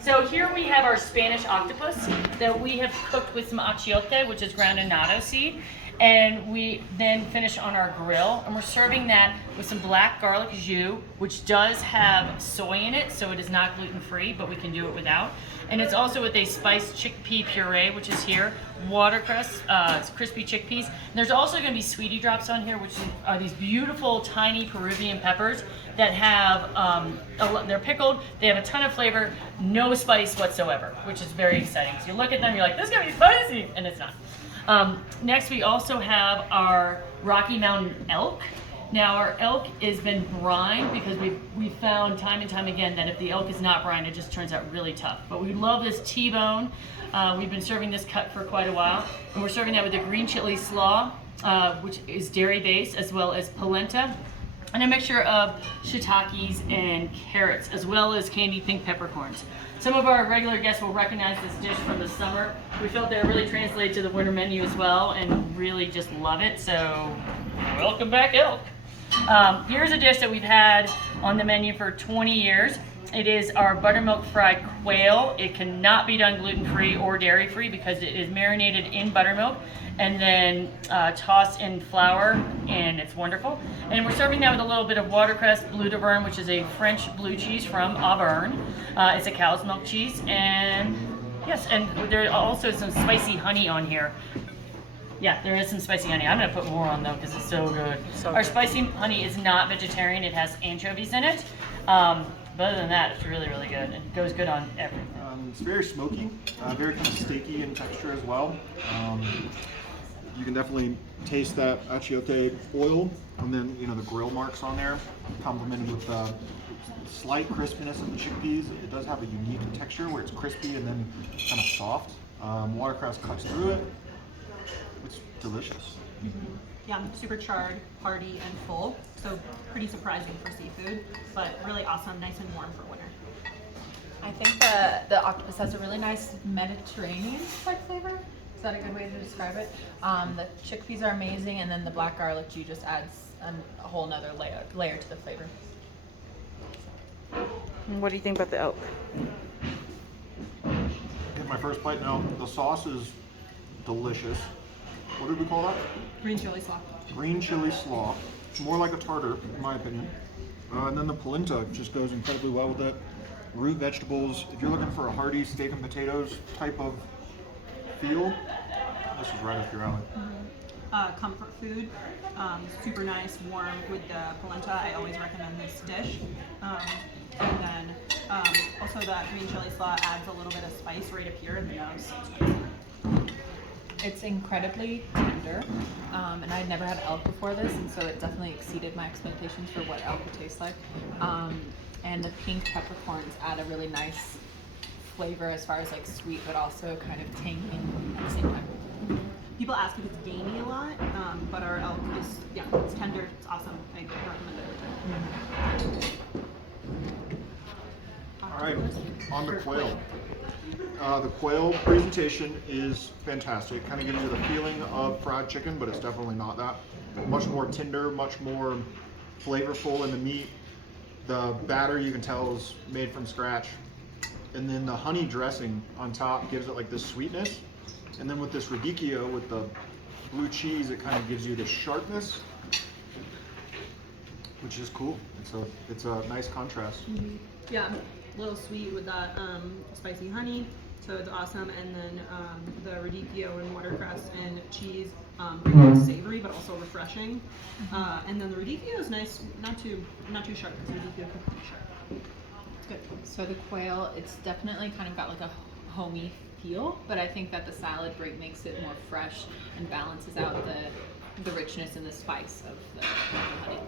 So here we have our Spanish octopus that we have cooked with some achiote, which is ground annatto seed, and we then finish on our grill, and we're serving that with some black garlic jus, which does have soy in it, so it is not gluten-free, but we can do it without. And it's also with a spiced chickpea puree, which is here, watercress, crispy chickpeas. And there's also going to be sweetie drops on here, which are these beautiful tiny Peruvian peppers that have, they're pickled, they have a ton of flavor, no spice whatsoever, which is very exciting. So you look at them, you're like, this is going to be spicy, and it's not. Next, we also have our Rocky Mountain elk. Now, our elk has been brined because we've found time and time again that if the elk is not brined, it just turns out really tough. But we love this T-bone. We've been serving this cut for quite a while, and we're serving that with a green chili slaw, which is dairy-based, as well as polenta, and a mixture of shiitakes and carrots, as well as candied pink peppercorns. Some of our regular guests will recognize this dish from the summer. We felt that it really translated to the winter menu as well, and really just love it, so welcome back, elk. Here's a dish that we've had on the menu for 20 years. It is our buttermilk fried quail. It cannot be done gluten-free or dairy-free because it is marinated in buttermilk and then tossed in flour, and it's wonderful. And we're serving that with a little bit of watercress bleu d'Auvergne, which is a French blue cheese from Auvergne. It's a cow's milk cheese, and yes, and there also some spicy honey on here. Yeah, there is some spicy honey. I'm gonna put more on though because it's so good. Our spicy honey is not vegetarian. It has anchovies in it. But other than that, it's really, really good. It goes good on everything. It's very smoky, very kind of steaky in texture as well. You can definitely taste that achiote oil, and then the grill marks on there, complemented with slight crispiness of the chickpeas. It does have a unique texture where it's crispy and then kind of soft. Watercress cuts through it. It's delicious. Mm-hmm. Yeah, super charred, hearty, and full. So pretty surprising for seafood, but really awesome, nice and warm for winter. I think the octopus has a really nice Mediterranean like flavor. Is that a good way to describe it? The chickpeas are amazing, and then the black garlic jus just adds a whole nother layer to the flavor. What do you think about the elk? Get my first bite now. The sauce is delicious. What did we call that? Green chili slaw. Green chili slaw. It's more like a tartar, in my opinion. And then the polenta just goes incredibly well with it. Root vegetables. If you're looking for a hearty steak and potatoes type of feel, this is right up your alley. Mm-hmm. Comfort food. Super nice, warm with the polenta. I always recommend this dish. And then also that green chili slaw adds a little bit of spice right up here in the nose. It's incredibly tender, and I'd never had elk before this, and so it definitely exceeded my expectations for what elk would taste like. And the pink peppercorns add a really nice flavor as far as like sweet, but also kind of tangy at the same time. People ask if it's gamey a lot, but our elk is, it's tender, it's awesome. I recommend it. All right, on the quail. The quail presentation is fantastic. Kind of gives you the feeling of fried chicken, but it's definitely not that. Much more tender, much more flavorful in the meat. The batter you can tell is made from scratch. And then the honey dressing on top gives it like this sweetness. And then with this radicchio, with the blue cheese, it kind of gives you this sharpness, which is cool. It's a nice contrast. Mm-hmm. Yeah, a little sweet with that spicy honey, so it's awesome. And then the radicchio and watercress and cheese, really savory but also refreshing. And then the radicchio is nice, not too sharp because radicchio can be sharp. It's good. So the quail, it's definitely kind of got like a homey feel, but I think that the salad makes it more fresh and balances out the richness and the spice of the honey.